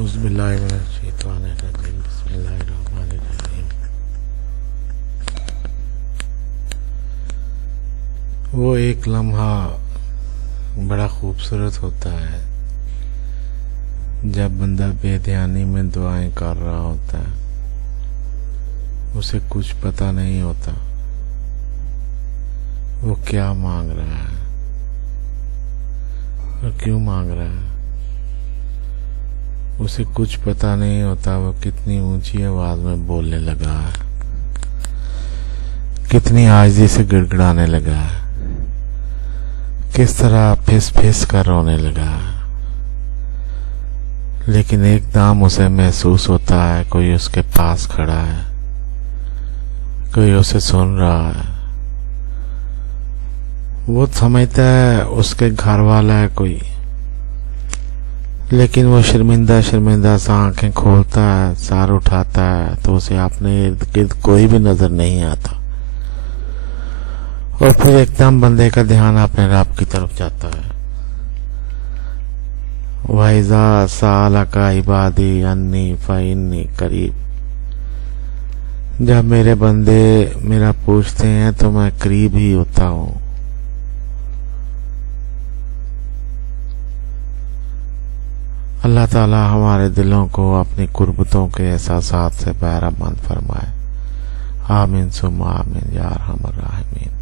اعوذ باللہ من الشیطان الرجیم بسم اللہ الرحمن الرحیم۔ وہ ایک لمحہ بڑا خوبصورت ہوتا ہے جب بندہ بے دھیانی میں دعائیں کر رہا ہوتا ہے، اسے کچھ پتہ نہیں ہوتا وہ کیا مانگ رہا ہے اور کیوں مانگ رہا ہے۔ اسے کچھ پتہ نہیں ہوتا وہ کتنی اونچی آواز میں بولنے لگا ہے، کتنی عاجزی سے گڑگڑانے لگا ہے، کس طرح پھس پھس کر رونے لگا ہے۔ لیکن ایک دم اسے محسوس ہوتا ہے کوئی اس کے پاس کھڑا ہے، کوئی اسے سن رہا ہے۔ وہ سمجھتا ہے اس کے گھر والا ہے کوئی، لیکن وہ شرمندہ سا آنکھیں کھولتا ہے، سر اٹھاتا ہے تو اسے اپنے ارد گرد کوئی بھی نظر نہیں آتا، اور پھر ایک دم بندے کا دھیان اپنے رب کی طرف جاتا ہے۔ وَإِذَا سَأَلَكَ عِبَادِي عَنِّي فَإِنِّي قَرِيبٌ، جب میرے بندے میرا پوچھتے ہیں تو میں قریب ہی ہوتا ہوں۔ اللہ تعالی ہمارے دلوں کو اپنی قربتوں کے احساسات سے بہرہ مند فرمائے۔ آمین ثم آمین یا ارحم الراحمین۔